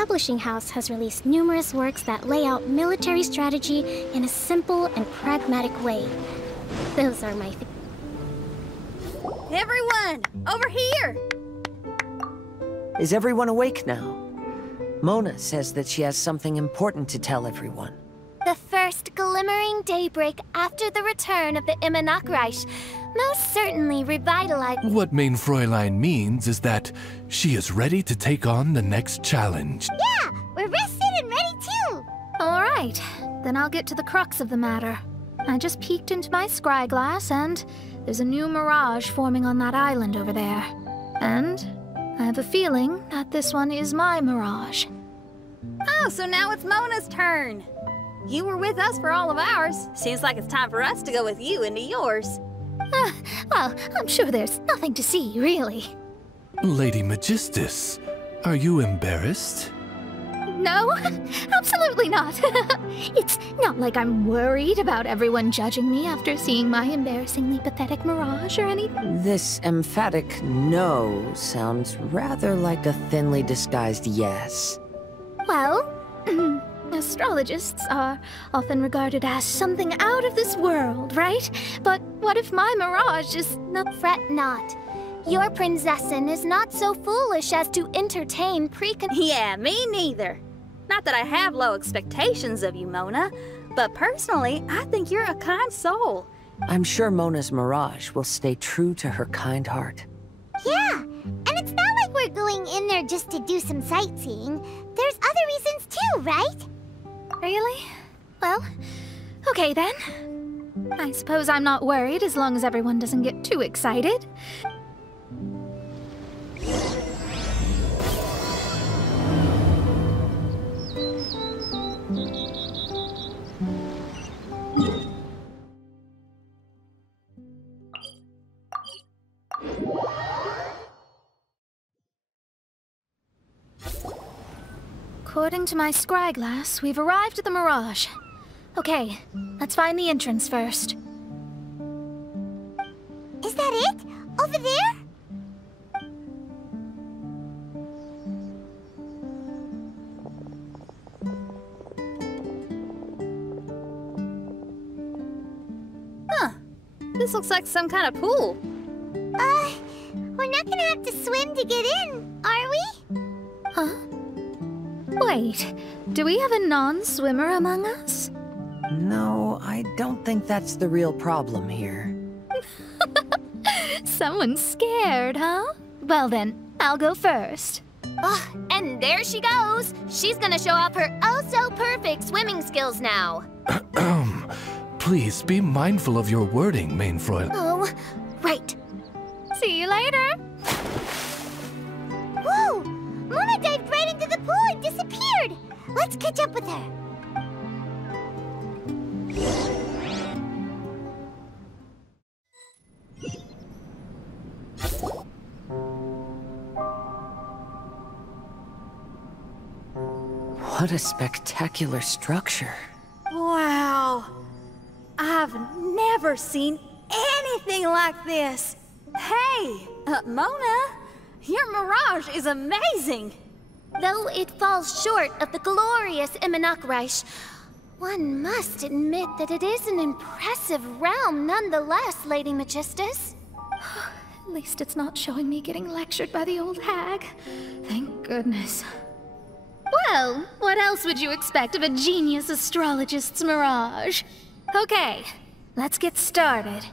publishing house has released numerous works that lay out military strategy in a simple and pragmatic way. Those are my Everyone, over here! Is everyone awake now? Mona says that she has something important to tell everyone. The first glimmering daybreak after the return of the Immenachreich most certainly revitalized. What Main Fräulein means is that she is ready to take on the next challenge. Yeah, we're rested and ready too. All right, then I'll get to the crux of the matter. I just peeked into my scry glass and there's a new mirage forming on that island over there. And I have a feeling that this one is my mirage. Oh, so now it's Mona's turn. You were with us for all of ours. Seems like it's time for us to go with you into yours. Well, I'm sure there's nothing to see, really. Lady Magistus, are you embarrassed? No, absolutely not. It's not like I'm worried about everyone judging me after seeing my embarrassingly pathetic mirage or anything. This emphatic no sounds rather like a thinly disguised yes. Well, astrologists are often regarded as something out of this world, right? But what if my mirage is not... Fret not. Your prinzessin is not so foolish as to entertain Yeah, me neither. Not that I have low expectations of you, Mona, but personally, I think you're a kind soul. I'm sure Mona's mirage will stay true to her kind heart. Yeah, and it's not like we're going in there just to do some sightseeing. There's other reasons too, right? Really? Well, okay then. I suppose I'm not worried as long as everyone doesn't get too excited. According to my scry glass, we've arrived at the Mirage. Okay, let's find the entrance first. Is that it? Over there? Huh. This looks like some kind of pool. We're not gonna have to swim to get in, are we? Huh? Wait, do we have a non-swimmer among us? No, I don't think that's the real problem here. Someone's scared, huh? Well then, I'll go first. And there she goes. She's gonna show off her oh-so-perfect swimming skills now. Please be mindful of your wording, Main Fräulein. Oh, right. See you later. Whoa! Mona dived right into the pool and disappeared. Let's catch up with her. What a spectacular structure. Wow. I've never seen anything like this. Hey, Mona, your mirage is amazing. Though it falls short of the glorious Immenachreich, one must admit that it is an impressive realm nonetheless, Lady Magistus. At least it's not showing me getting lectured by the old hag. Thank goodness. Well, what else would you expect of a genius astrologist's mirage? Okay, let's get started.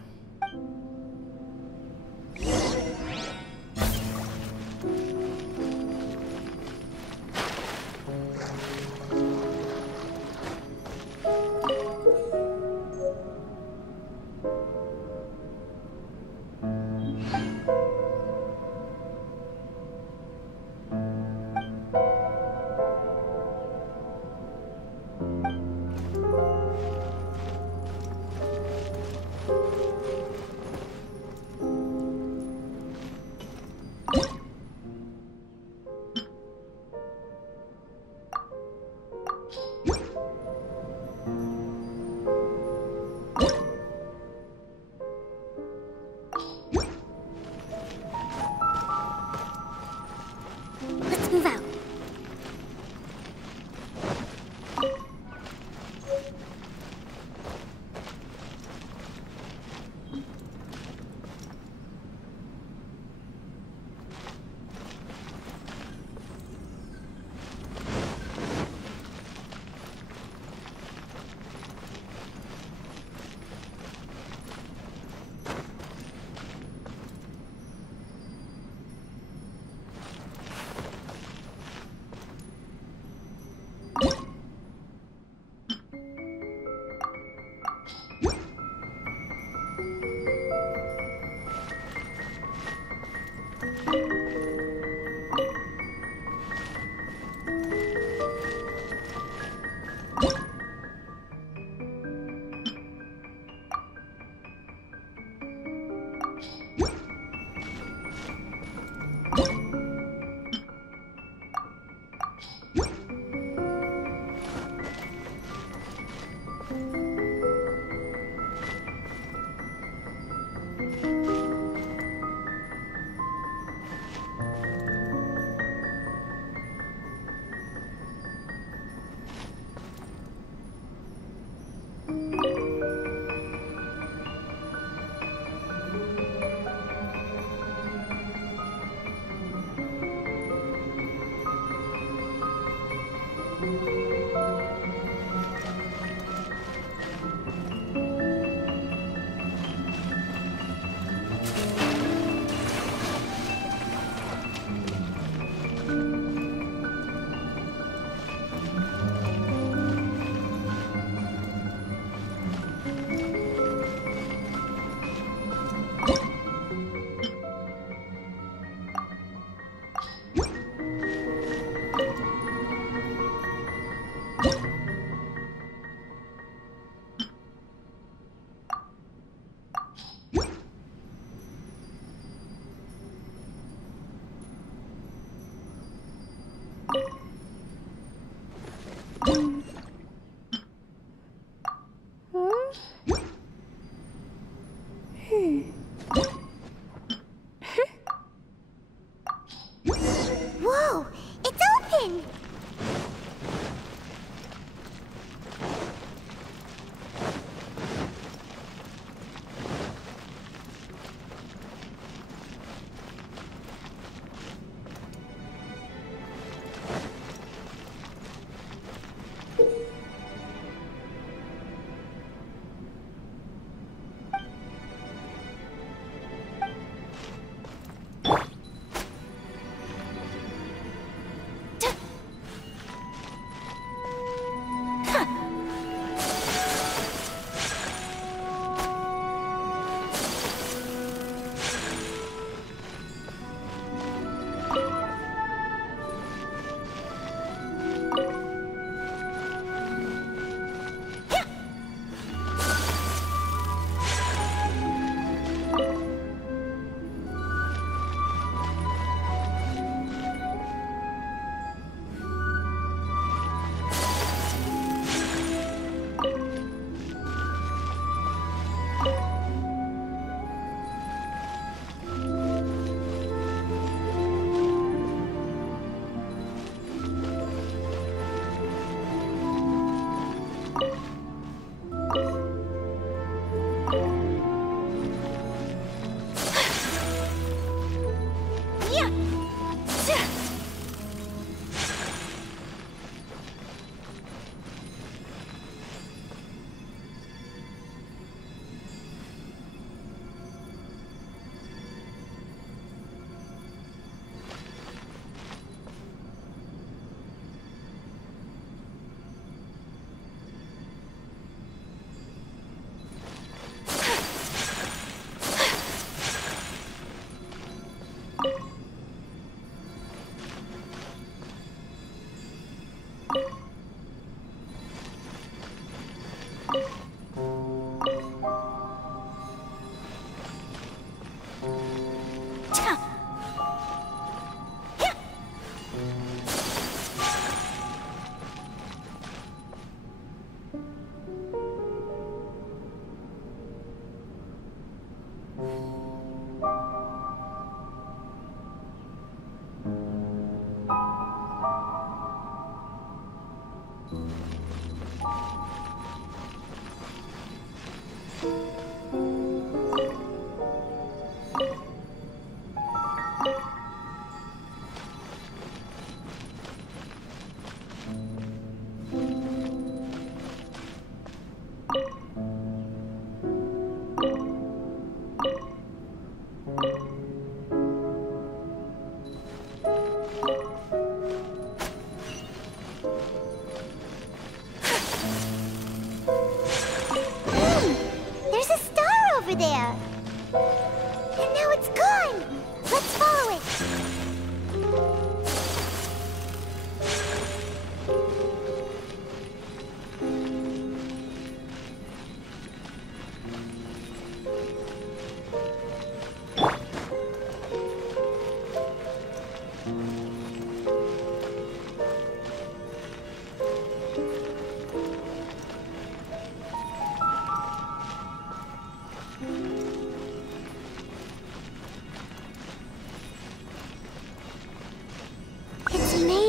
Whoa! It's open!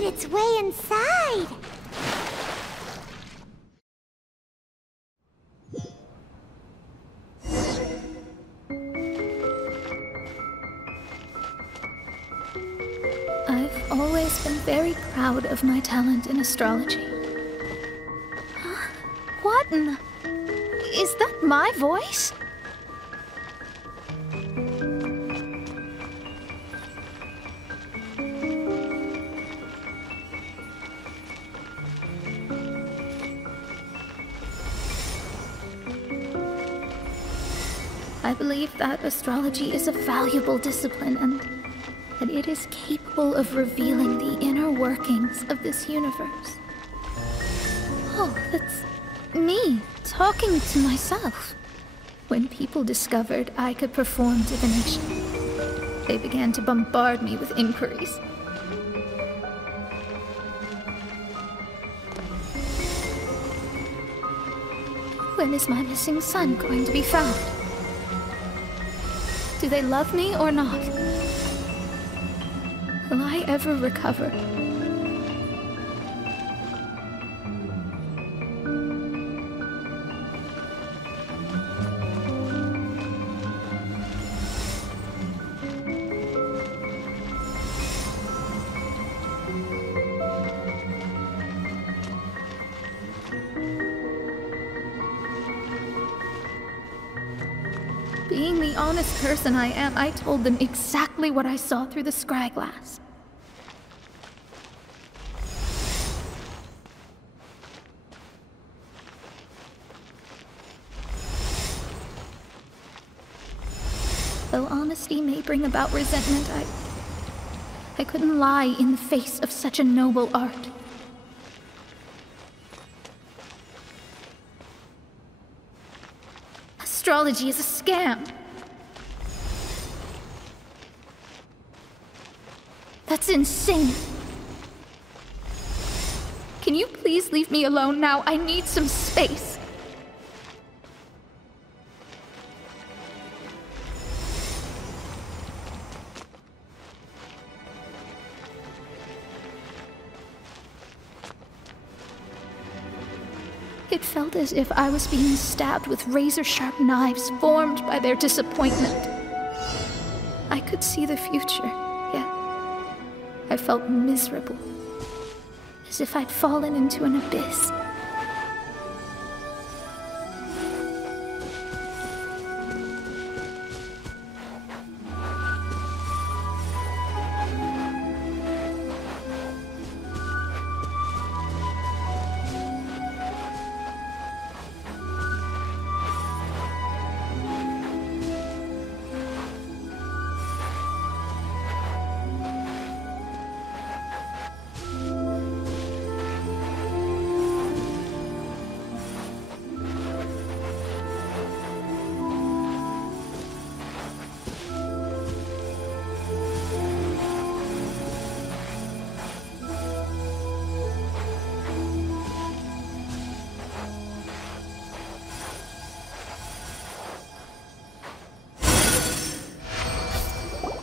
It's way inside! I've always been very very proud of my talent in astrology. What in the... Is that my voice? I believe that astrology is a valuable discipline and that it is capable of revealing the inner workings of this universe. Oh, that's me talking to myself. When people discovered I could perform divination, they began to bombard me with inquiries. When is my missing son going to be found? Do they love me or not? Will I ever recover? Being the honest person I am, I told them exactly what I saw through the scryglass. Though honesty may bring about resentment, I couldn't lie in the face of such a noble art. Astrology is a scam. That's insane. Can you please leave me alone now? I need some space. It felt as if I was being stabbed with razor-sharp knives formed by their disappointment. I could see the future, yet I felt miserable, as if I'd fallen into an abyss.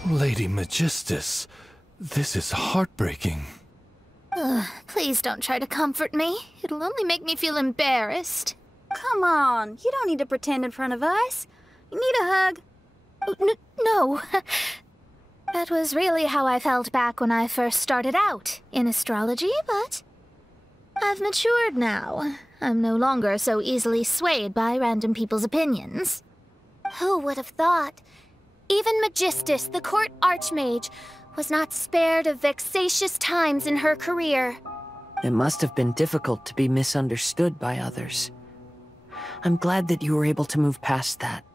Lady Magistus, this is heartbreaking. Please don't try to comfort me. It'll only make me feel embarrassed. Come on, you don't need to pretend in front of us. You need a hug. No. That was really how I felt back when I first started out in astrology, but I've matured now. I'm no longer so easily swayed by random people's opinions. Who would have thought? Even Magistus, the court archmage, was not spared of vexatious times in her career. It must have been difficult to be misunderstood by others. I'm glad that you were able to move past that.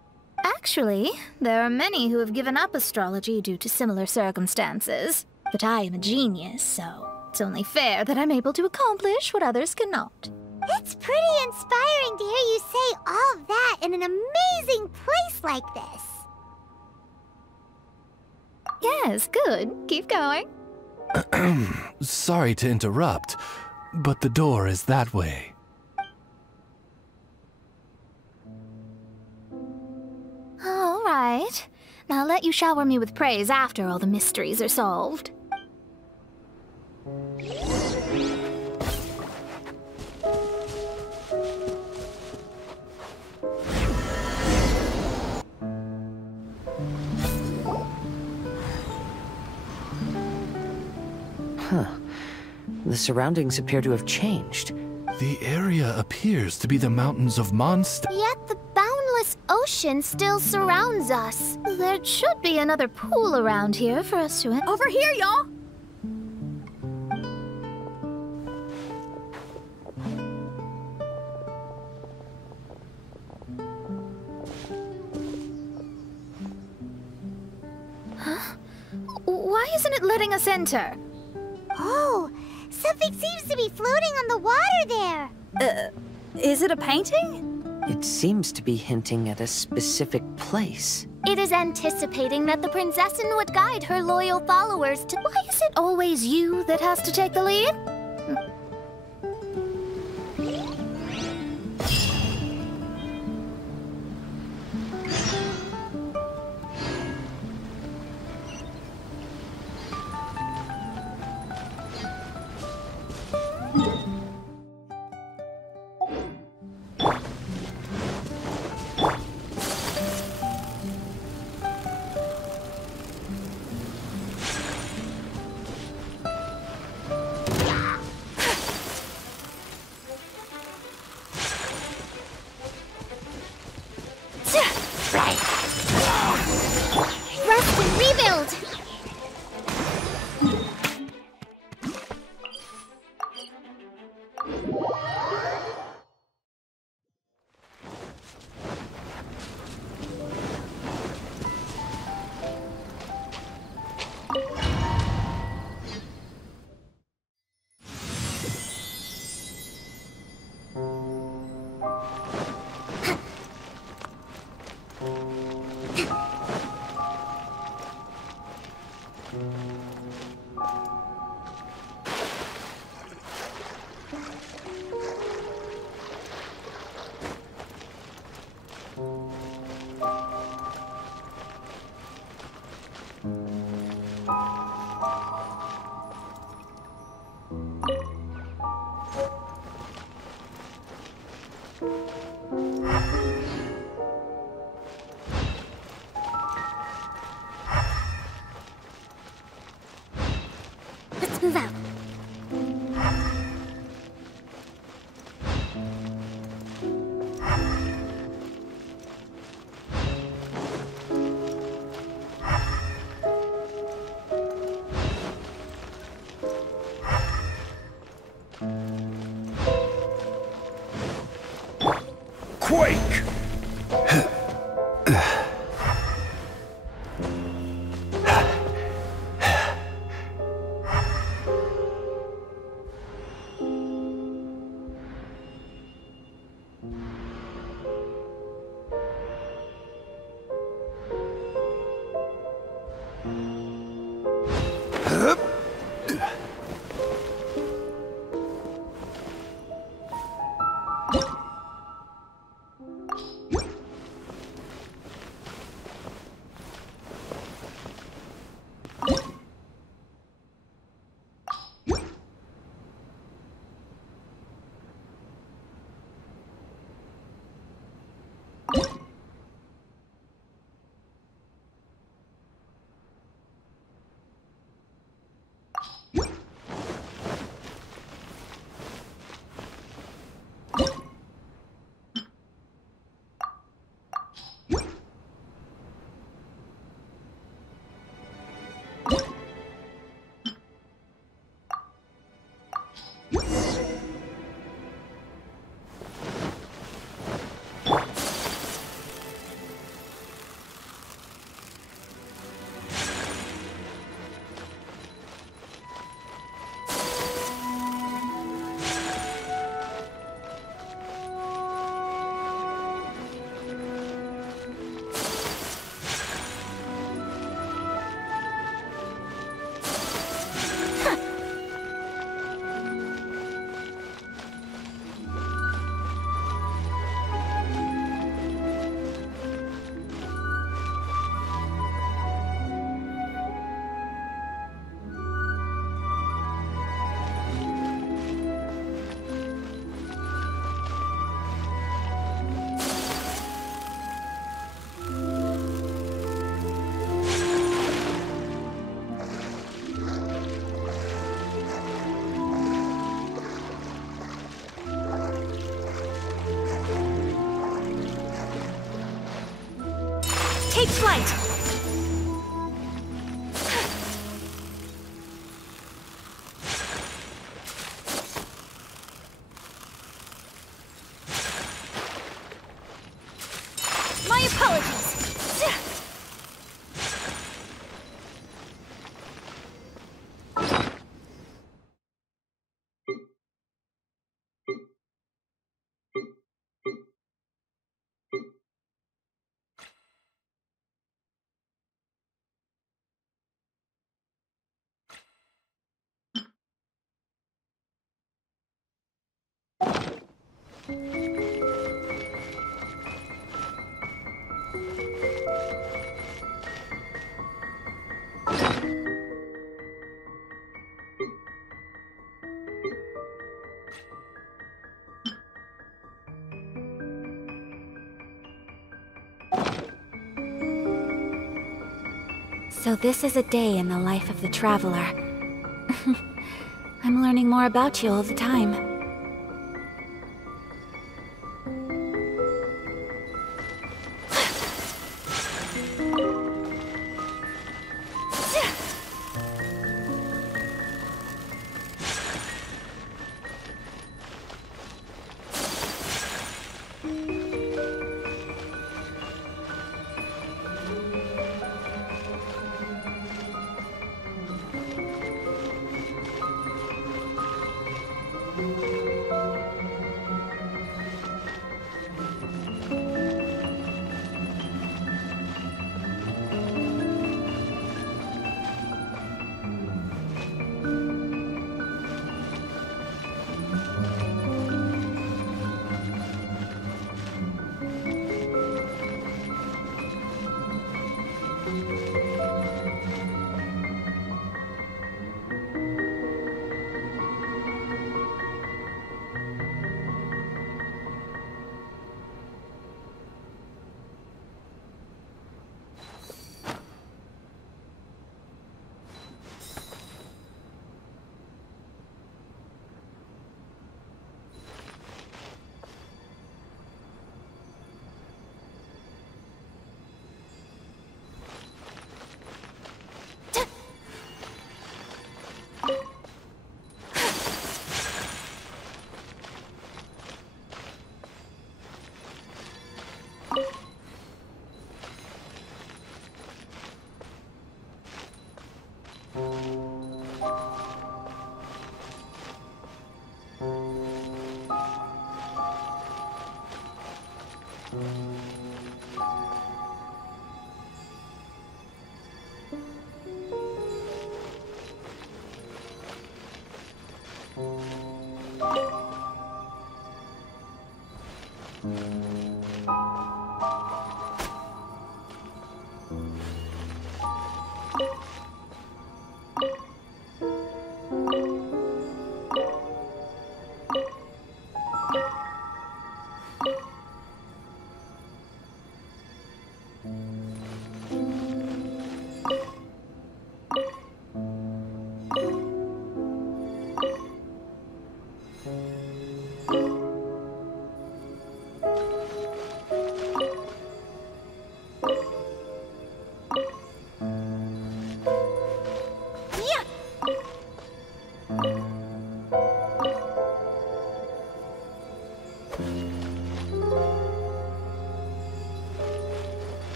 Actually, there are many who have given up astrology due to similar circumstances. But I am a genius, so it's only fair that I'm able to accomplish what others cannot. It's pretty inspiring to hear you say all of that in an amazing place like this. Yes, good. Keep going. Sorry to interrupt, but the door is that way. All right. I'll let you shower me with praise after all the mysteries are solved. The surroundings appear to have changed. The area appears to be the mountains of Monster. Yet the boundless ocean still surrounds us. There should be another pool around here for us to... Over here, y'all! Why isn't it letting us enter? Oh, something seems to be floating on the water there. Is it a painting? It seems to be hinting at a specific place. It is anticipating that the Prinzessin would guide her loyal followers to... Why is it always you that has to take the lead? Rest and rebuild! Let's move out. Quake! Take flight! My apologies! So this is a day in the life of the traveler. I'm learning more about you all the time.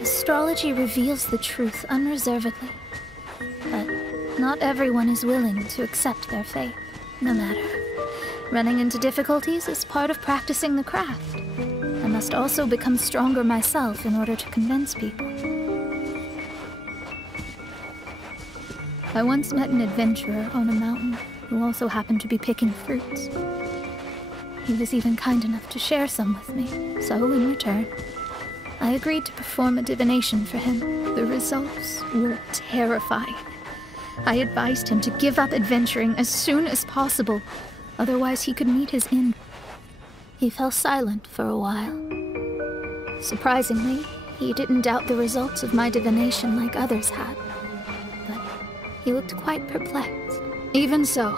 Astrology reveals the truth unreservedly. But not everyone is willing to accept their fate, no matter. Running into difficulties is part of practicing the craft. I must also become stronger myself in order to convince people. I once met an adventurer on a mountain who also happened to be picking fruits. He was even kind enough to share some with me, so in return, I agreed to perform a divination for him. The results were terrifying. I advised him to give up adventuring as soon as possible, otherwise he could meet his end. He fell silent for a while. Surprisingly, he didn't doubt the results of my divination like others had. But he looked quite perplexed. Even so,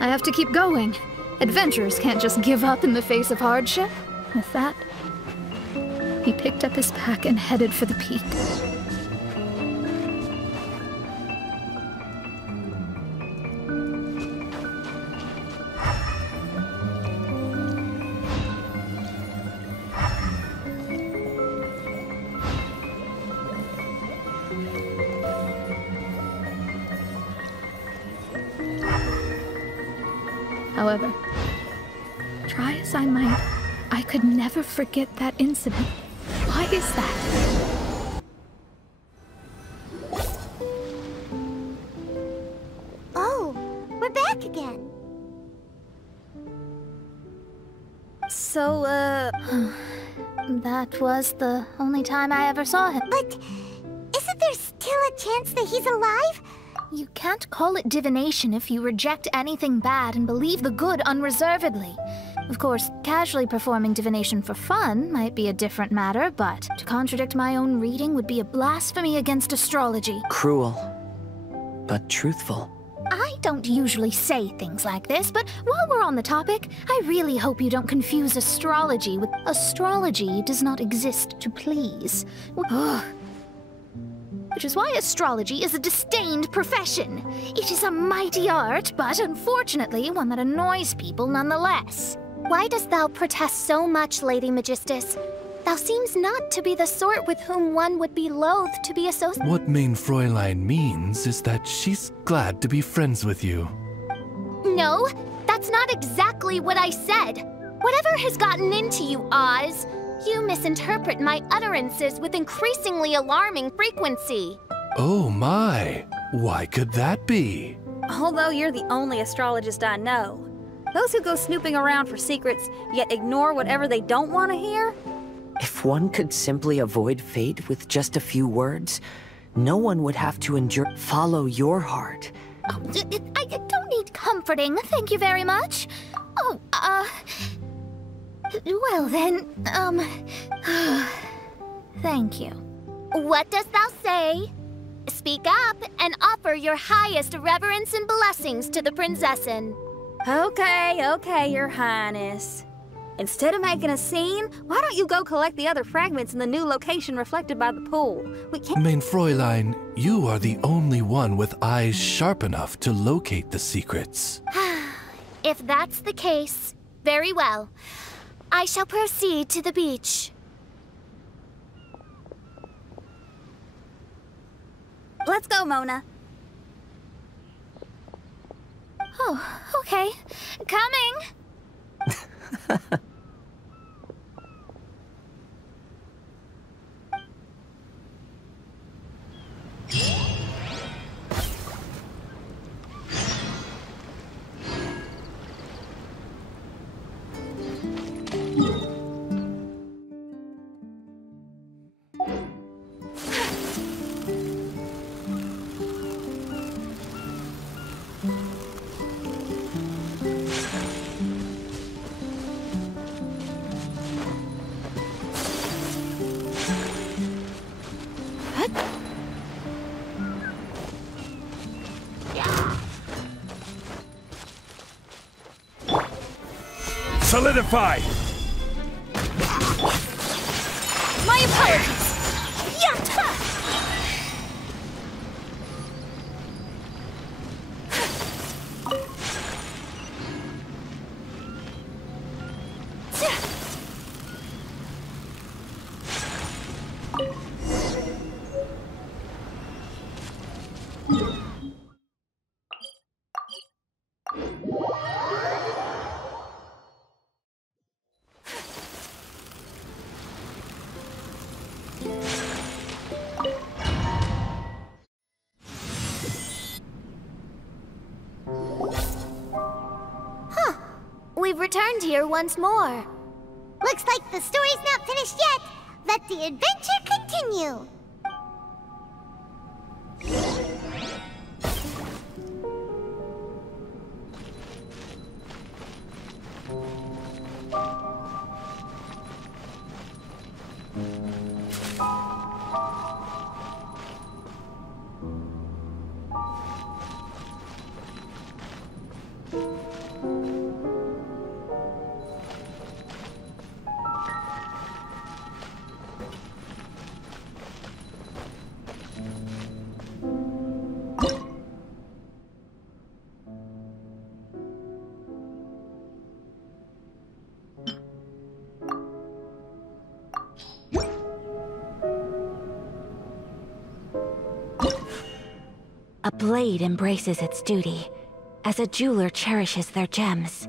I have to keep going. Adventurers can't just give up in the face of hardship. With that, he picked up his pack and headed for the peak. However, try as I might, I could never forget that incident. Why is that? Oh, we're back again. So, That was the only time I ever saw him. But isn't there still a chance that he's alive? You can't call it divination if you reject anything bad and believe the good unreservedly. Of course, casually performing divination for fun might be a different matter, but to contradict my own reading would be a blasphemy against astrology. Cruel, but truthful. I don't usually say things like this, but while we're on the topic, I really hope you don't confuse astrology with... Astrology does not exist to please. Which is why astrology is a disdained profession. It is a mighty art, but unfortunately one that annoys people nonetheless. Why dost thou protest so much, Lady Magistus? Thou seems not to be the sort with whom one would be loath to be associated. What mein Fräulein means is that she's glad to be friends with you. No, that's not exactly what I said. Whatever has gotten into you, Oz, you misinterpret my utterances with increasingly alarming frequency. Oh my, why could that be? although you're the only astrologist I know, those who go snooping around for secrets, yet ignore whatever they don't want to hear? If one could simply avoid fate with just a few words, no one would have to endure. Follow your heart. Oh, I don't need comforting, thank you very much. Oh, well then, thank you. What dost thou say? Speak up and offer your highest reverence and blessings to the prinzessin. Okay, Your Highness. Instead of making a scene, why don't you go collect the other fragments in the new location reflected by the pool? We can't— Mein Fräulein, you are the only one with eyes sharp enough to locate the secrets. If that's the case, very well. I shall proceed to the beach. Let's go, Mona. Oh, okay. Coming! Solidify! My apologies! Yatta! here once more. Looks like the story's not finished yet. Let the adventure continue. A blade embraces its duty, as a jeweler cherishes their gems.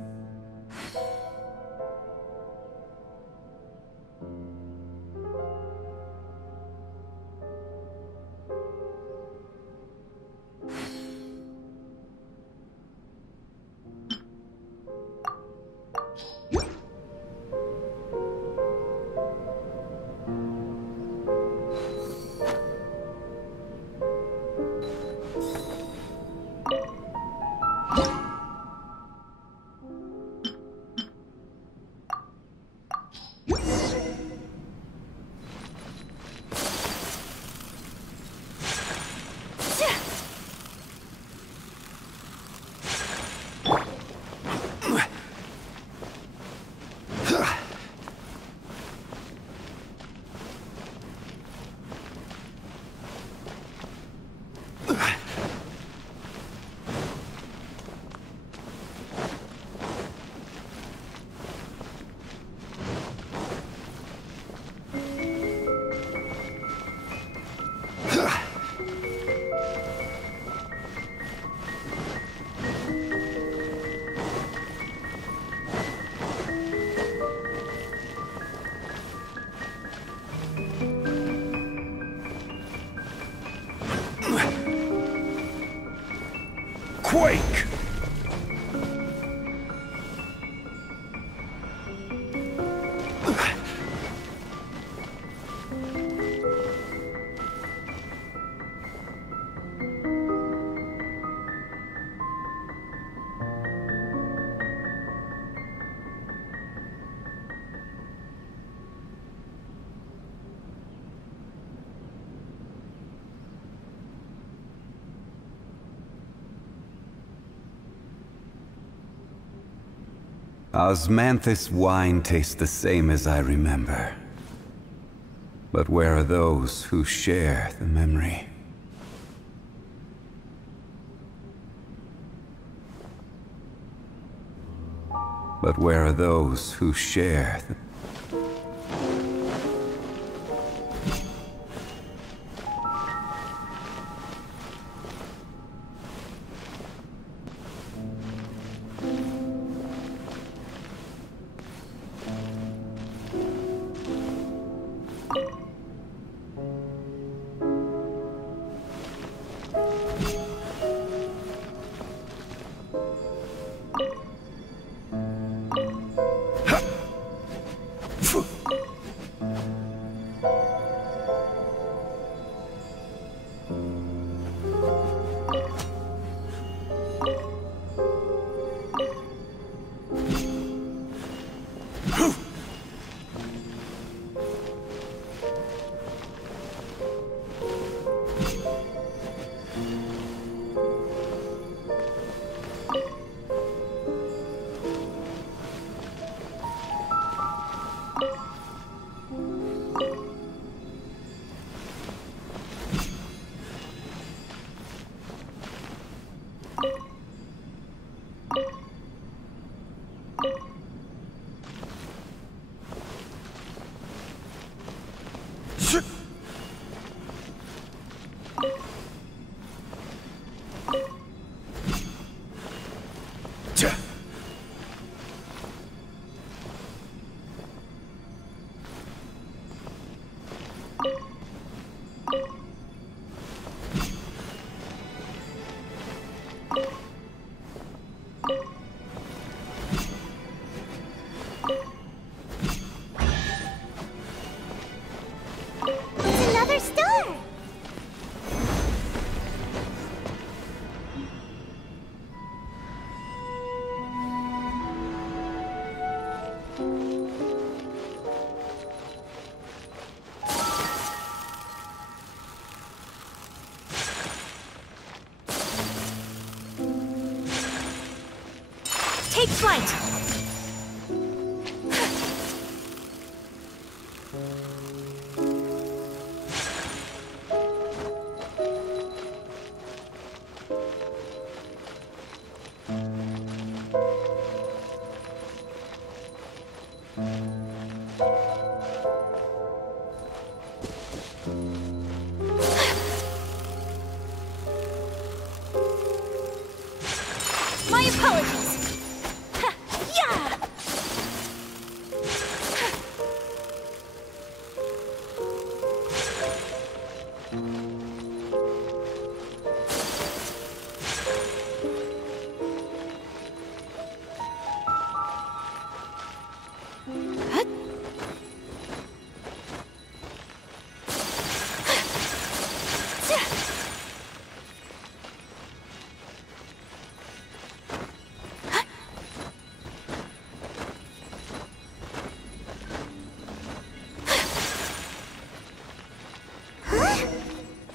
Quake! Osmanthus wine tastes the same as I remember. But where are those who share the memory? But where are those who share the... flight! My apologies! Ha! Yeah!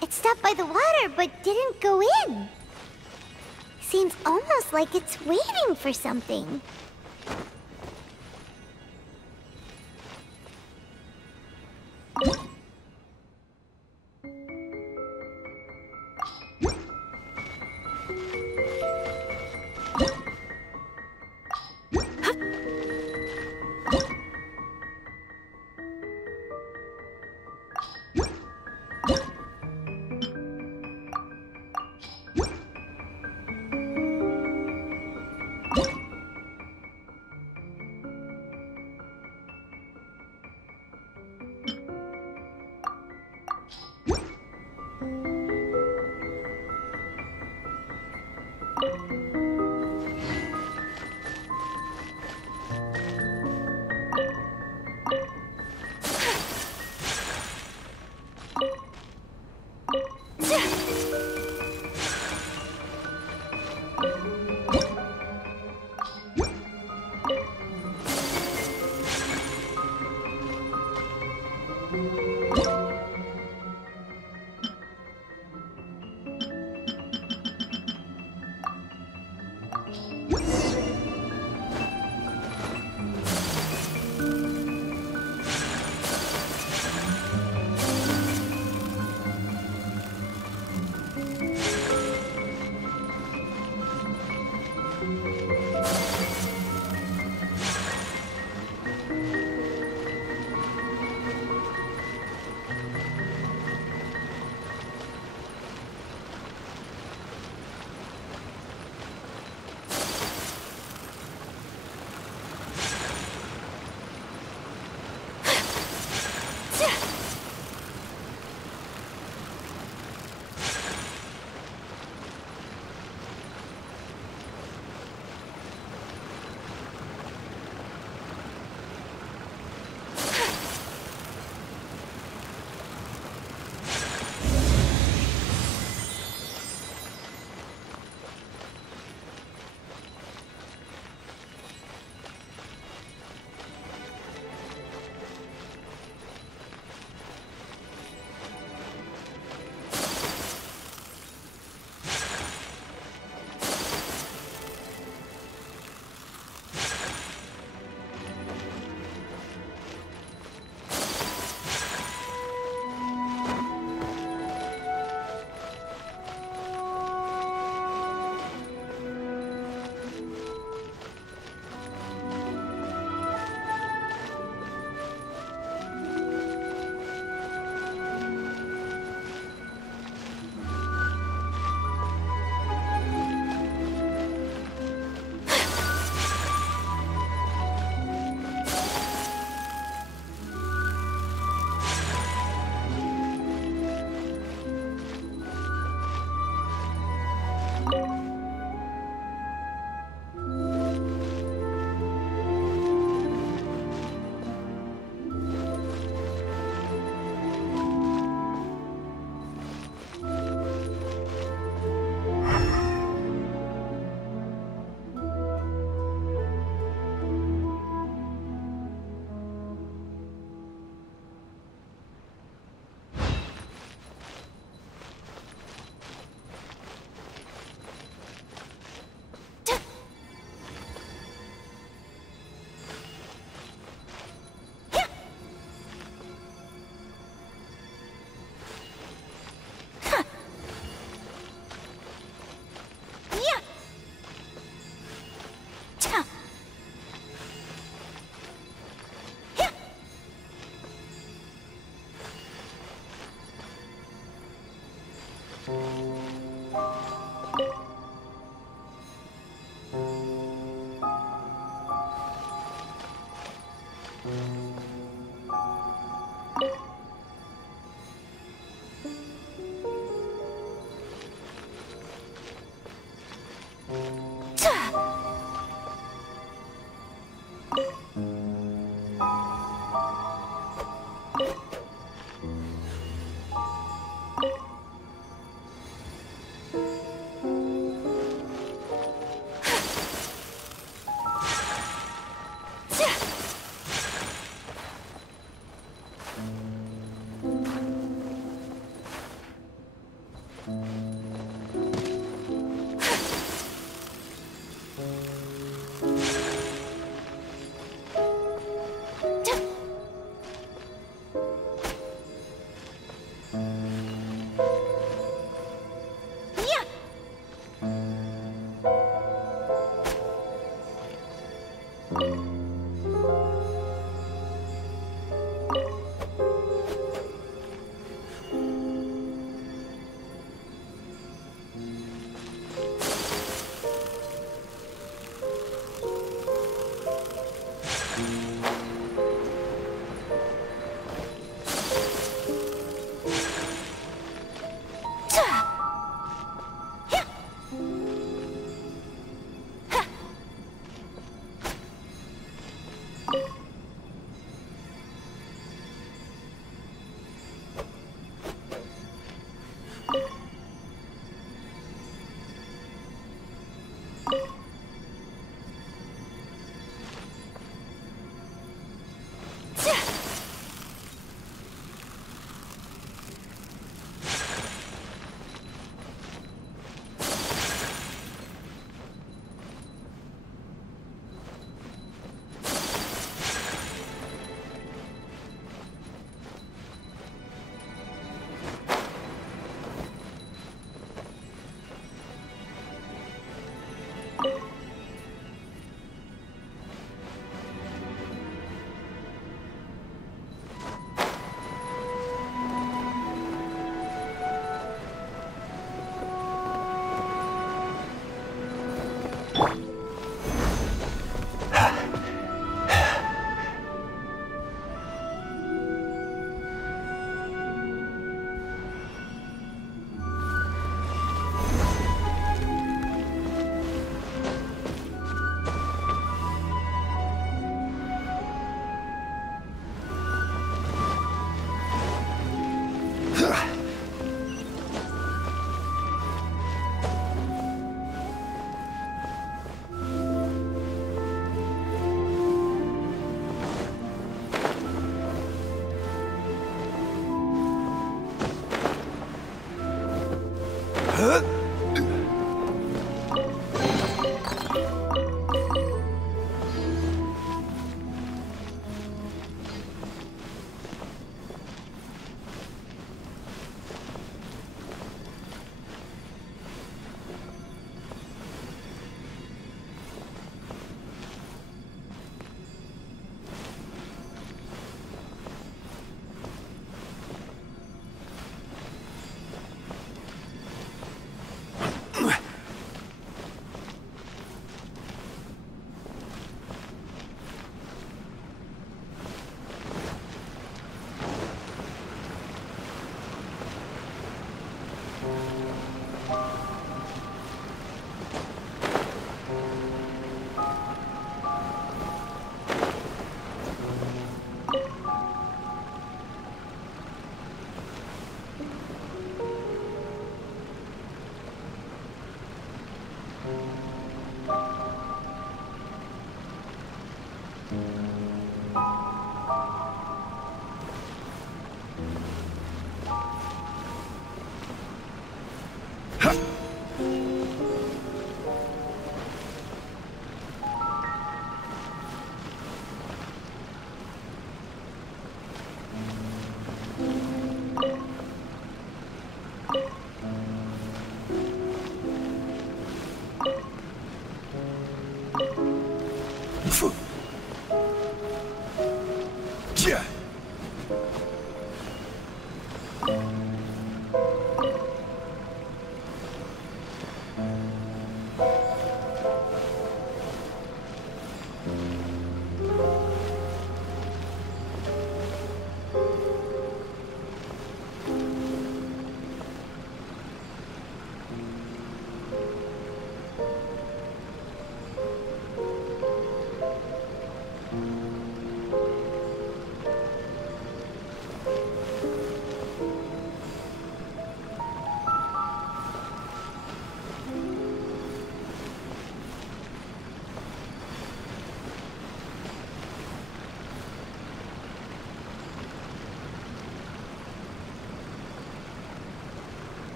It stopped by the water, but didn't go in. Seems almost like it's waiting for something.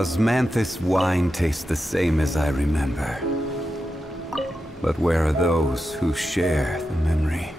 Osmanthus wine tastes the same as I remember. But where are those who share the memory?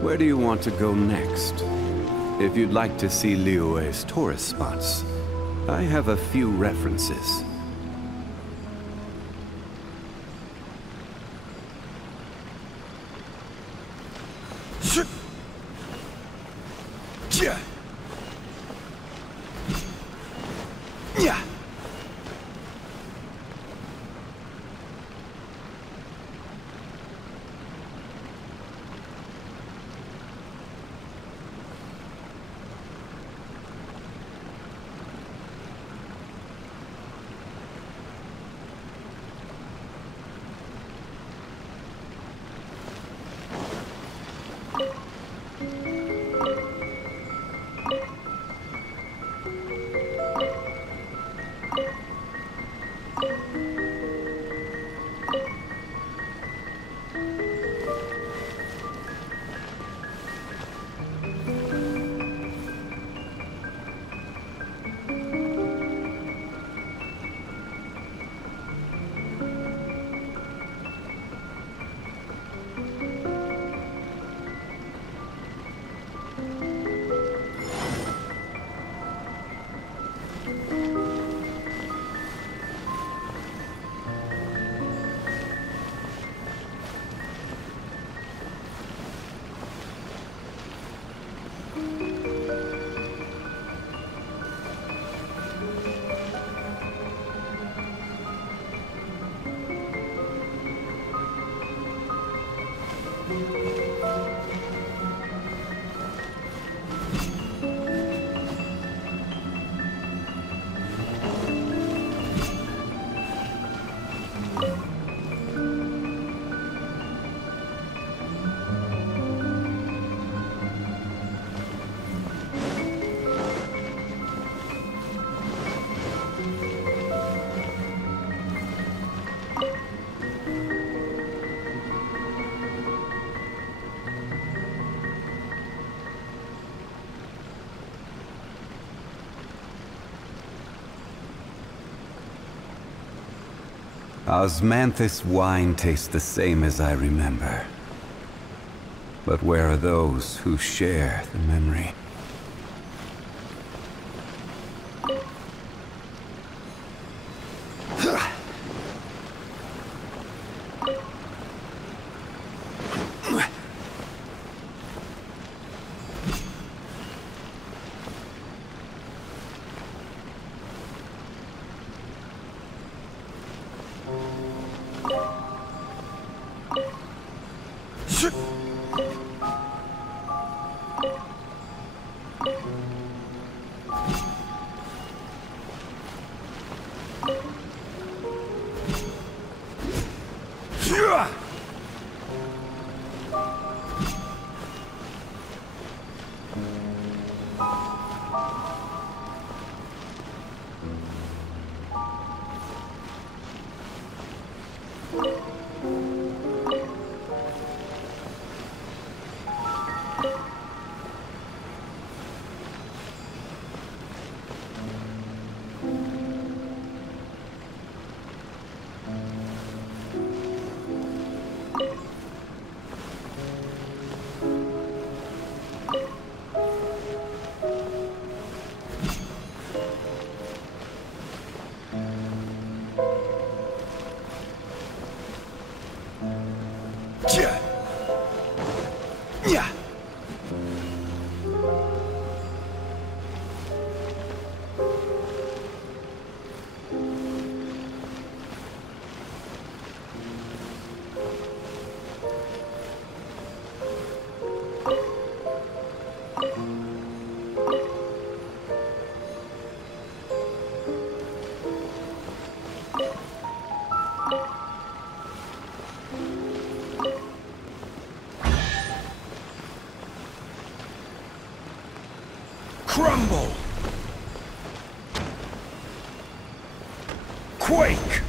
Where do you want to go next? If you'd like to see Liyue's tourist spots, I have a few references. Osmanthus wine tastes the same as I remember. But where are those who share the memory? Crumble! Quake!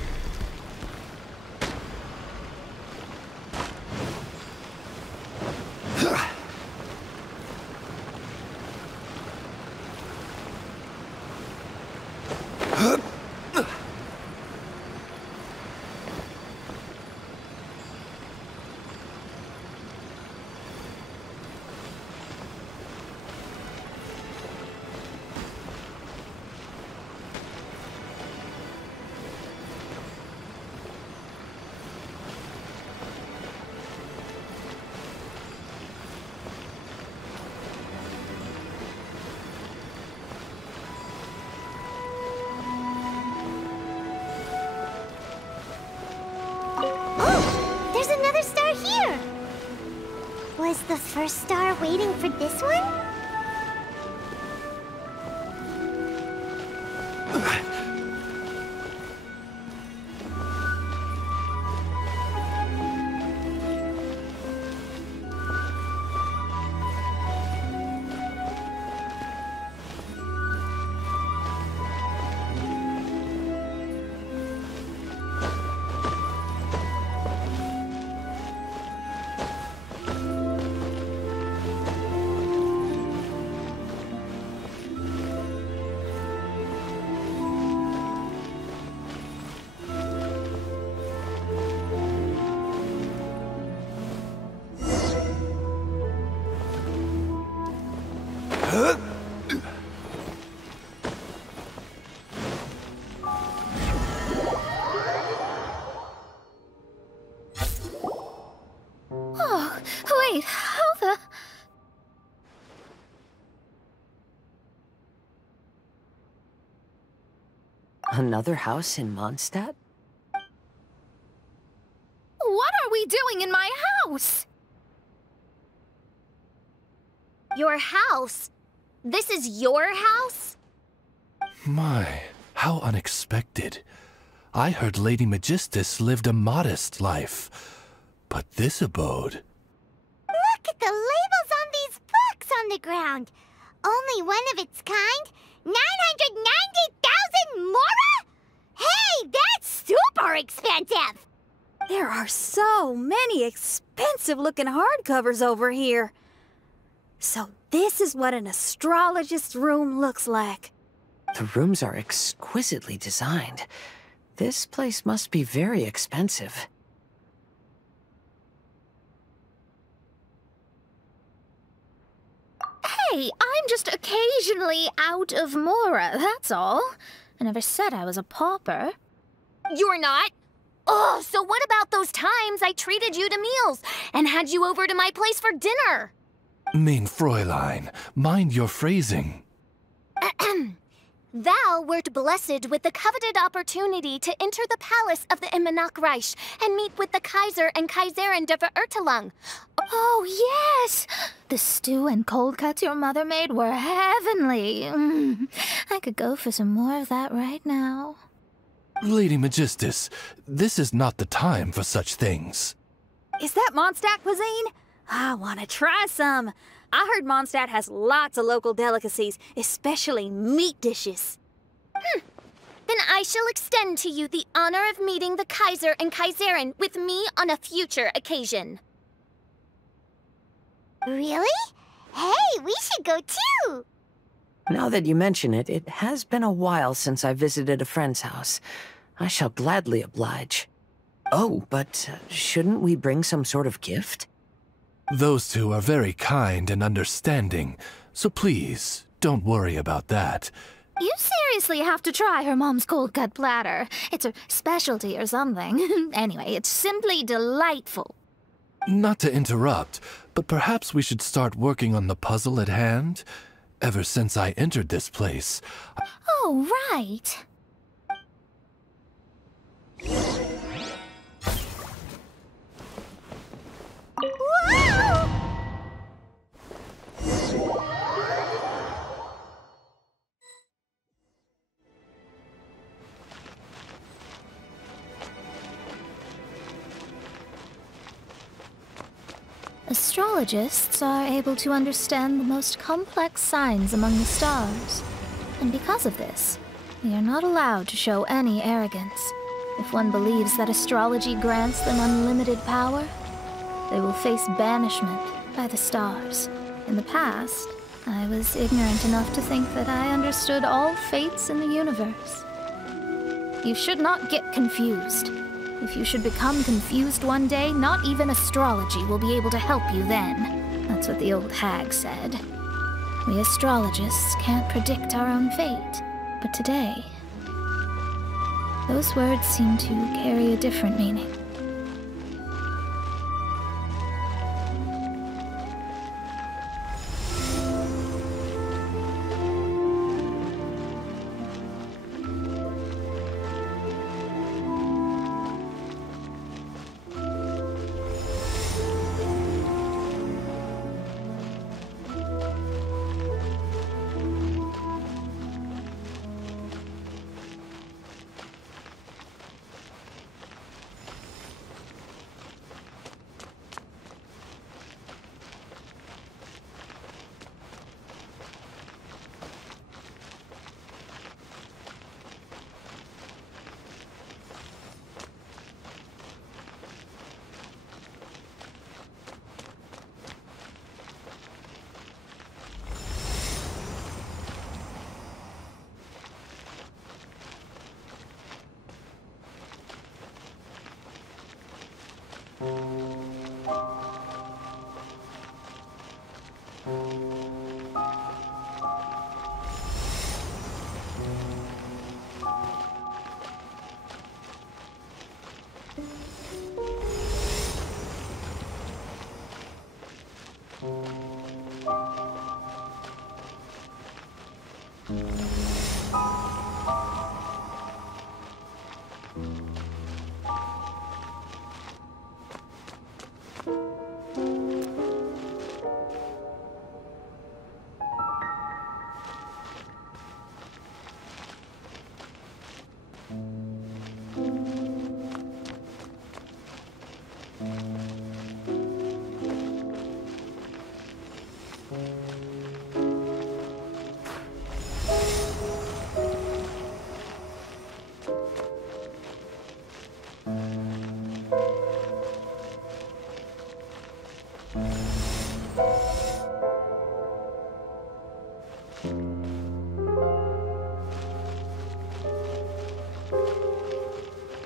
Was the first star waiting for this one? Oh, wait, how the... Another house in Mondstadt? What are we doing in my house? Your house? This is your house? My, how unexpected. I heard Lady Magistus lived a modest life, but this abode... Look at the labels on these books on the ground. Only one of its kind? 990,000 mora? Hey, that's super expensive! There are so many expensive-looking hardcovers over here. So this is what an astrologist's room looks like. The rooms are exquisitely designed. This place must be very expensive. Hey, I'm just occasionally out of mora, that's all. I never said I was a pauper. You're not? Oh, so what about those times I treated you to meals and had you over to my place for dinner? Mein Fräulein, mind your phrasing. Thou wert blessed with the coveted opportunity to enter the palace of the Minacous and meet with the Kaiser and Kaiserin der Verurteilung. Oh, yes! The stew and cold cuts your mother made were heavenly. I could go for some more of that right now. Lady Magistus, this is not the time for such things. Is that Mondstadt cuisine? I want to try some. I heard Mondstadt has lots of local delicacies, especially meat dishes. Then I shall extend to you the honor of meeting the Kaiser and Kaiserin with me on a future occasion. Really? Hey, we should go too! Now that you mention it, it has been a while since I visited a friend's house. I shall gladly oblige. Oh, but shouldn't we bring some sort of gift? Those two are very kind and understanding, so please, don't worry about that. You seriously have to try her mom's cold cut platter. It's a specialty or something. Anyway, it's simply delightful. Not to interrupt, but perhaps we should start working on the puzzle at hand? Ever since I entered this place... Oh, right. Whoa! Astrologists are able to understand the most complex signs among the stars. And because of this, we are not allowed to show any arrogance. If one believes that astrology grants them unlimited power, they will face banishment by the stars. In the past, I was ignorant enough to think that I understood all fates in the universe. You should not get confused. If you should become confused one day, not even astrology will be able to help you then. That's what the old hag said. We astrologists can't predict our own fate. But today, those words seem to carry a different meaning.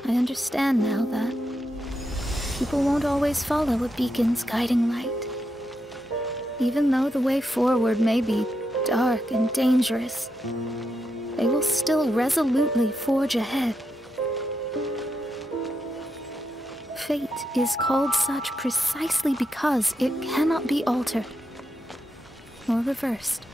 I understand now that people won't always follow a beacon's guiding light. Even though the way forward may be dark and dangerous, they will still resolutely forge ahead. Fate is called such precisely because it cannot be altered or reversed.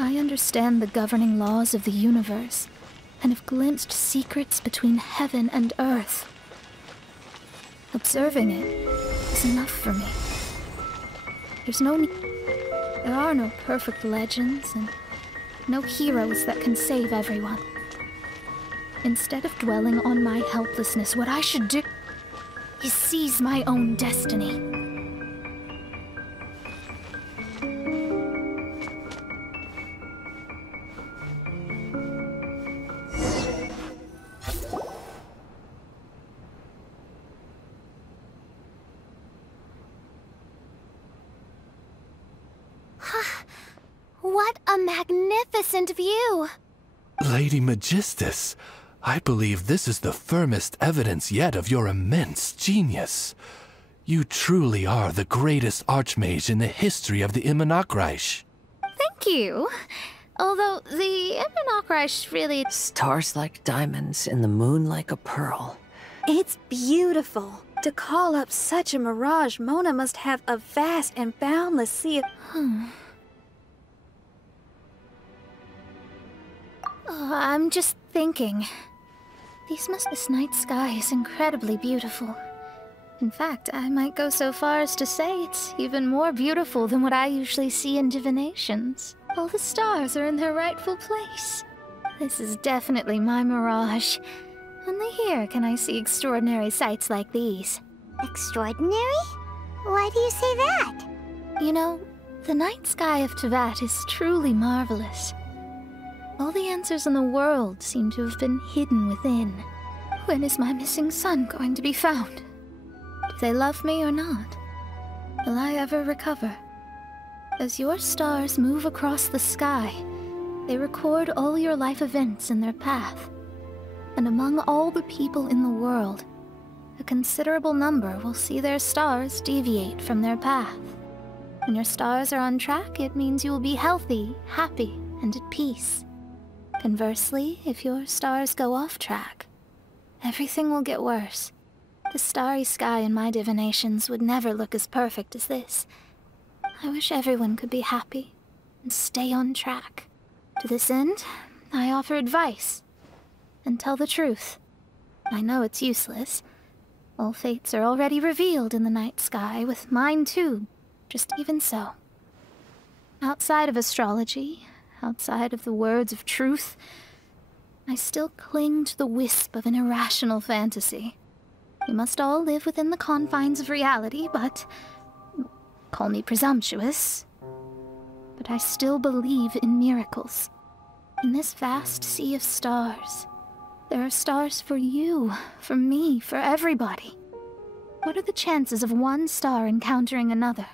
I understand the governing laws of the universe, and have glimpsed secrets between heaven and earth. Observing it is enough for me. There are no perfect legends, and no heroes that can save everyone. Instead of dwelling on my helplessness, what I should do is seize my own destiny. What a magnificent view! Lady Magistus, I believe this is the firmest evidence yet of your immense genius. You truly are the greatest archmage in the history of the Minacous. Thank you. Although the Minacous really... Stars like diamonds and the moon like a pearl. It's beautiful. To call up such a mirage, Mona must have a vast and boundless sea of... I'm just thinking. This night sky is incredibly beautiful. In fact, I might go so far as to say it's even more beautiful than what I usually see in divinations. All the stars are in their rightful place. This is definitely my mirage. Only here can I see extraordinary sights like these. Extraordinary? Why do you say that? You know, the night sky of Tevat is truly marvelous. All the answers in the world seem to have been hidden within. When is my missing son going to be found? Do they love me or not? Will I ever recover? As your stars move across the sky, they record all your life events in their path. And among all the people in the world, a considerable number will see their stars deviate from their path. When your stars are on track, it means you will be healthy, happy, and at peace. Conversely, if your stars go off track, everything will get worse. The starry sky in my divinations would never look as perfect as this. I wish everyone could be happy and stay on track. To this end, I offer advice and tell the truth. I know it's useless. All fates are already revealed in the night sky, with mine too, just even so. Outside of astrology, outside of the words of truth, I still cling to the wisp of an irrational fantasy. We must all live within the confines of reality, but... call me presumptuous. But I still believe in miracles. In this vast sea of stars, there There are stars for you, for me, for everybody. What are the chances of one star encountering another?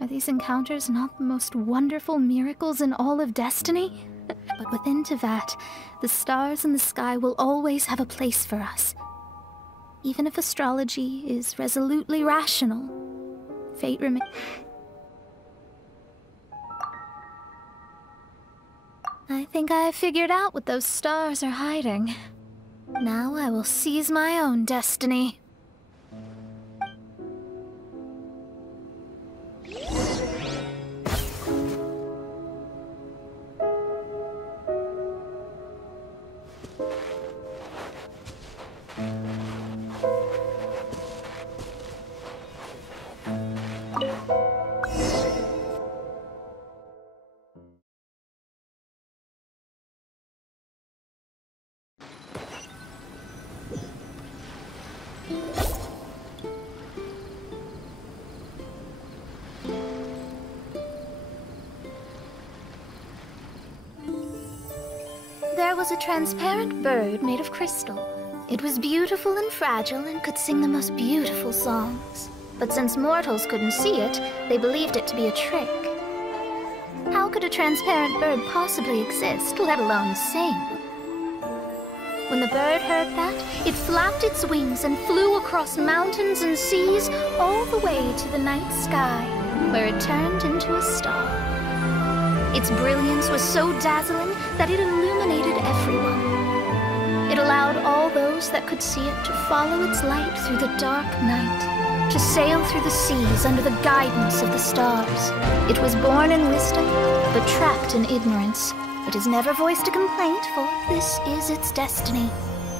Are these encounters not the most wonderful miracles in all of destiny? But within Tevat, the stars in the sky will always have a place for us. Even if astrology is resolutely rational, fate remains. I think I have figured out what those stars are hiding. Now I will seize my own destiny. There was a transparent bird made of crystal. It was beautiful and fragile and could sing the most beautiful songs. But since mortals couldn't see it, they believed it to be a trick. How could a transparent bird possibly exist, let alone sing? When the bird heard that, it flapped its wings and flew across mountains and seas all the way to the night sky, where it turned into a star. Its brilliance was so dazzling that it illuminated everyone. It allowed all those that could see it to follow its light through the dark night, to sail through the seas under the guidance of the stars. It was born in wisdom, but trapped in ignorance. It has never voiced a complaint, for this is its destiny.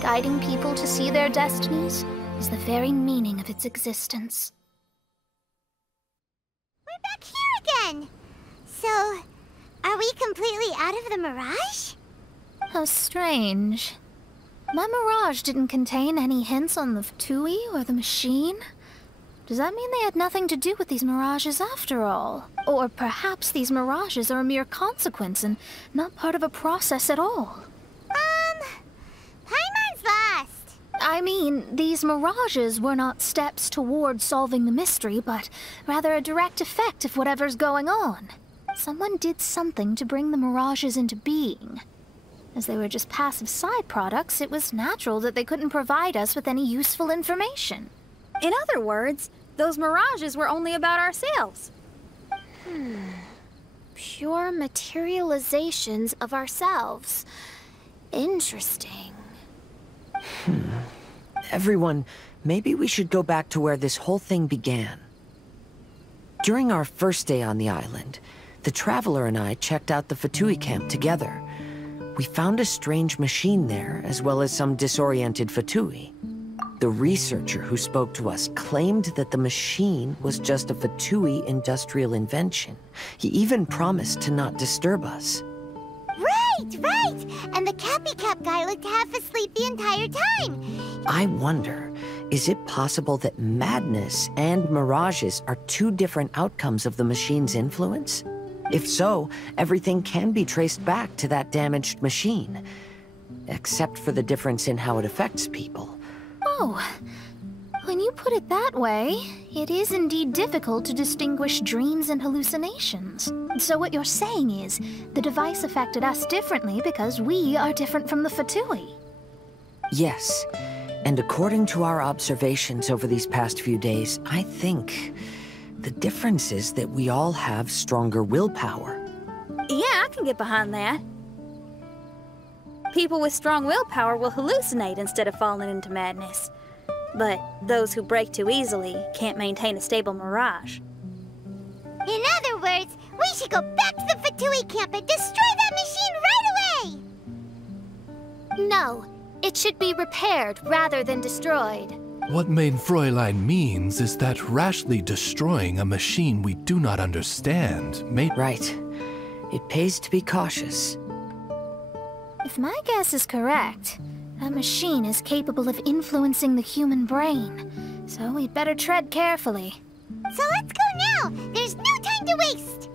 Guiding people to see their destinies is the very meaning of its existence. We're back here again! So, are we completely out of the mirage? How strange. My mirage didn't contain any hints on the Fatui or the machine. Does that mean they had nothing to do with these mirages after all? Or perhaps these mirages are a mere consequence and not part of a process at all? Paimon's lost. I mean, these mirages were not steps towards solving the mystery, but rather a direct effect of whatever's going on. Someone did something to bring the mirages into being. As they were just passive side products, it was natural that they couldn't provide us with any useful information. In other words, those mirages were only about ourselves. Pure materializations of ourselves. Interesting. Everyone, maybe we should go back to where this whole thing began. During our first day on the island, the Traveler and I checked out the Fatui camp together. We found a strange machine there, as well as some disoriented Fatui. The researcher who spoke to us claimed that the machine was just a Fatui industrial invention. He even promised to not disturb us. Right! And the Cappy Cap guy looked half asleep the entire time. I wonder, is it possible that madness and mirages are two different outcomes of the machine's influence? If so, everything can be traced back to that damaged machine. Except for the difference in how it affects people. Oh, when you put it that way, it is indeed difficult to distinguish dreams and hallucinations. So what you're saying is, the device affected us differently because we are different from the Fatui. Yes, and according to our observations over these past few days, I think the difference is that we all have stronger willpower. Yeah, I can get behind that. People with strong willpower will hallucinate instead of falling into madness. But those who break too easily can't maintain a stable mirage. In other words, we should go back to the Fatui camp and destroy that machine right away! No, it should be repaired rather than destroyed. What Mein Fräulein means is that rashly destroying a machine we do not understand may... Right. It pays to be cautious. If my guess is correct, that machine is capable of influencing the human brain. So we'd better tread carefully. So let's go now! There's no time to waste!